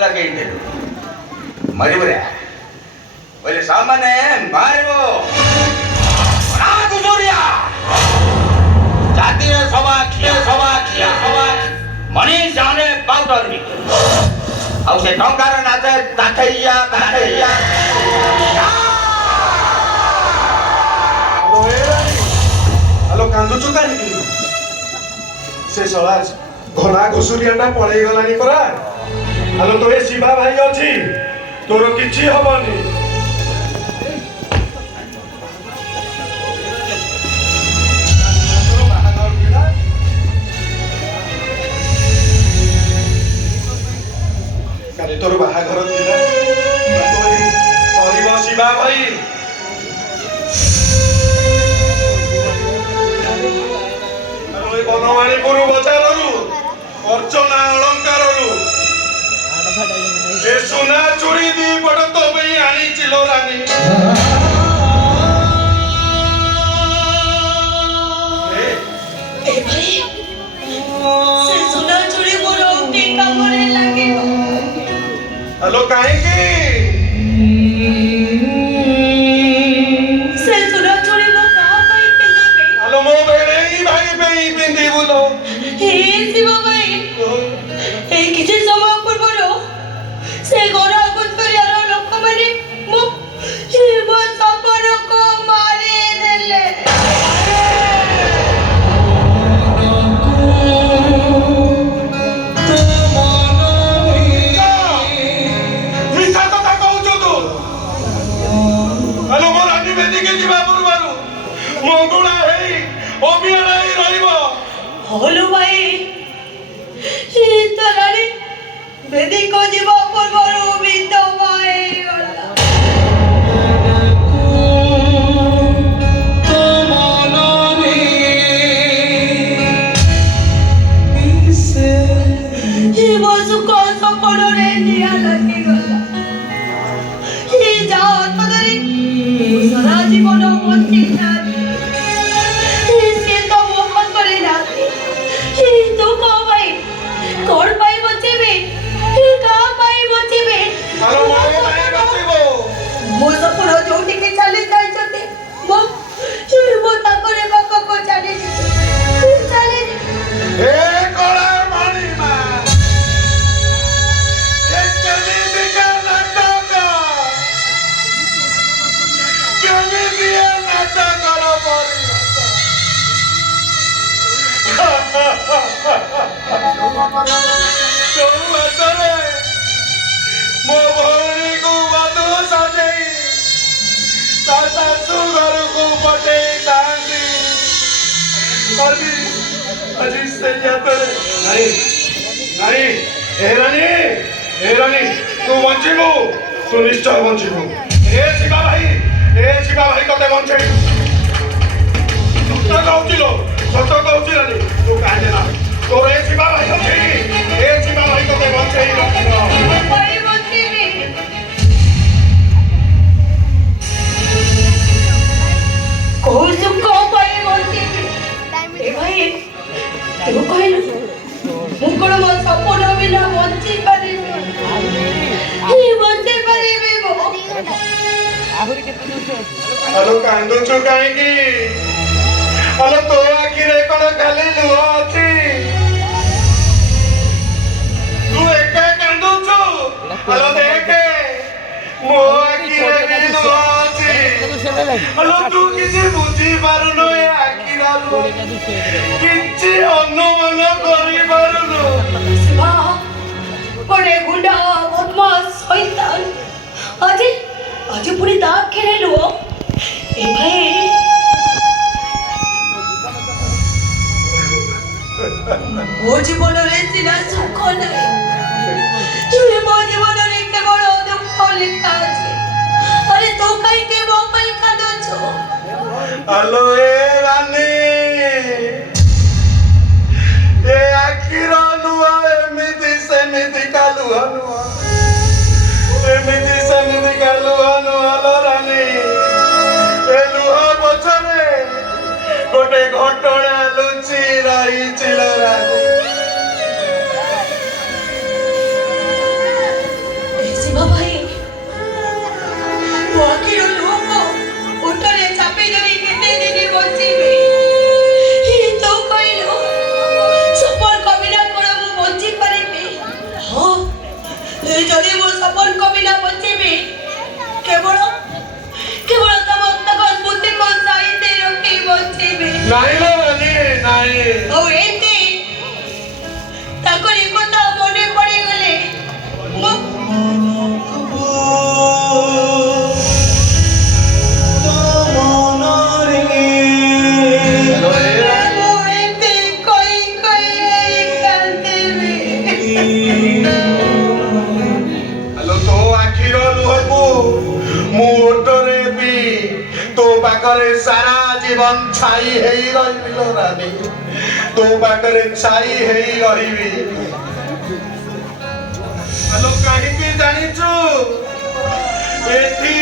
ଲଗେଇଦେଲୁ ମରିବୁରେ ବୋଲେ ସାମାନେ ମାରିବ ଜାତିରେ ସଭା ମଣିଷ ଜାଣେ ପାଉଛନ୍ତି ଆଉ ସେ ଟଙ୍କାର ନାଚେ ତାଠେଇଆ ଆଲୋ କାନ୍ଦୁଛୁ କାହିଁକି ସେ ଶଳା ଘୋଡ଼ା ଘୁଷୁରିଆଟା ପଳେଇ ଗଲାଣି ପରା ଆଲୋ ତୋ ଏ ଶିବା ଭାଇ ଅଛି ତୋର କିଛି ହବନି କାଲି ତୋର ବାହାଘର ଥିଲା କରିବ ଶିବା ଭାଇ ବନମାଳୀପୁର ବଜାରରୁ ଅର୍ଚ୍ଚନା ଅଳଙ୍କାରରୁ ଏ ସୁନା ଚୁଡ଼ି ଦି ପଟ ତୋ ପାଇଁ ଆଣିଛି ଲୋ ରାନୀ ହ୍ୟାଲୋ କାହିଁକି ହ୍ୟାଲୋ ମୋ ଭେଣେଇ ଭାଇ ପାଇଁ ପିନ୍ଧିବୁ ଲୋ କିଛି ସମୟ ପୂର୍ବରୁ ସେ ଘର ଆଗୁତରିଆର ଲୋକମାନେ ମୋ ସପନକୁ ମାରିଦେଲେ ମଙ୍ଗୁଳା ହେଇ ଅବିହଳ ହେଇ ରହିବ ହଲୁ ଭାଇ ତରାଣୀ ବେଦିକ ଯିବା ପୂର୍ବରୁ ବିଧବା ହେଇଗଲା ସୁଖ ସପନରେ ନିଆଁ ଲାଗିଗଲା ଯାହା ଆତ୍ମଧାରୀ ସାରା ଜୀବନ ବଞ୍ଚି ମୋ ସପନ ଯୋଉଠିକି ଚାଲି ଯାଇଛନ୍ତି ମୋ ତାଙ୍କରେ ପାଖକୁ ଚାଲି ମୋ ଭଉଣୀକୁ ବଧୁ ସଜେଇ ତା ଶାଶୁ ଘରକୁ ପଠେଇଥାନ୍ତି ଆଜି ସେଇ ହାତରେ ନାଇଁ ଏ ରାଣୀ ତୁ ବଞ୍ଚିବୁ ତୁ ନିଶ୍ଚୟ ବଞ୍ଚିବୁ ଏ ଶିବା ଭାଇ ତତେ ବଞ୍ଚେଇ ସତ କହୁଛି ରାଣୀ ତୁ କାହିଁକି ନା ତୋର ଏ ଶିବା ଭାଇ ଅଛି ଏ ଶିବା ଭାଇ ତତେ ବଞ୍ଚେଇ କହୁଛୁ କଣ ପାଇଁ ବଞ୍ଚିବି ଏ ଭାଇ ତୁ କହିଲୁ ମୁଁ କଣ ମୋ ସପନ ବିନା ବଞ୍ଚି ପାରିବି ଆଲୋ କାନ୍ଦୁଛୁ କାହିଁକି ଆଲୋ ତୋ ଆଖିରେ କଣ ଖାଲି ଲୁହ ଅଛି ତୁ ଏକା କାନ୍ଦୁଛୁ ଆଲୋ ଦେଖେ ମୋ ଆଖିରେ ବି ଲୁହ ଅଛି ଆଲୋ ତୁ କିଛି ବୁଝିପାରୁନୁ ଏ ଆଖିର କିଛି ଅନୁମାନ କରିପାରୁନୁ ବଡେ ଗୁଣ୍ଡା ବଦମାସ ଶୈତାନ ଆଜି ପୁଣି ତା ଆଖିରେ ଲୁହ ଏ ଭାଇ ମୋ ଜୀବନରେ ସିନା ସୁଖ ନାହିଁ ମୋ ଜୀବନରେ କେବଳ ଦୁଃଖ ଲେଖା ଅଛି ଆରେ ତୁ କାହିଁକି ମୋ ପାଇଁ କାନ୍ଦୁଛୁ ଆଲୋ ଏ ରାନୀ ଏ ଆଖିର ଲୁହ ଏମିତି ସେମିତି କା ଲୁହ ନୁହଁ ଏମିତି ସେମିତି କା ଲୁହ ନୁହଁ ଲୋ ରାନୀ ଏ ଲୁହ ପଛରେ ଗୋଟେ ଘଟଣା ଲୁଚି ରହିଛି ଲୋ ରାନୀ ଯଦି ମୋ ସପନକୁ ବିନା ବଞ୍ଚେଇବି କେବଳ କେବଳ ତମ ସ୍ମୃତିକୁ ସାଇତି ରଖି ବଞ୍ଚେଇବି ନାଇଁ ଲୋ ରାନୀ ନାଇଁ ଆଉ ଏମିତି ତାଙ୍କରି କଥା ମନେ ପଡ଼ିଗଲେ ମୁଁ ଏମିତି କହି କାନ୍ଦିବି ଆଲୋ ତୋ ଆଖିର ଲୁହକୁ ମୁଁ ଓଟରେ ବି ତୋ ପାଖରେ ସାରା ଜୀବନ ଛାଇ ହେଇ ରହିବି ଲୋ ରାନୀ ତୋ ପାଖରେ ଛାଇ ହେଇ ରହିବି ଆଲୋ କାହିଁକି ଜାଣିଛୁ ଏଠି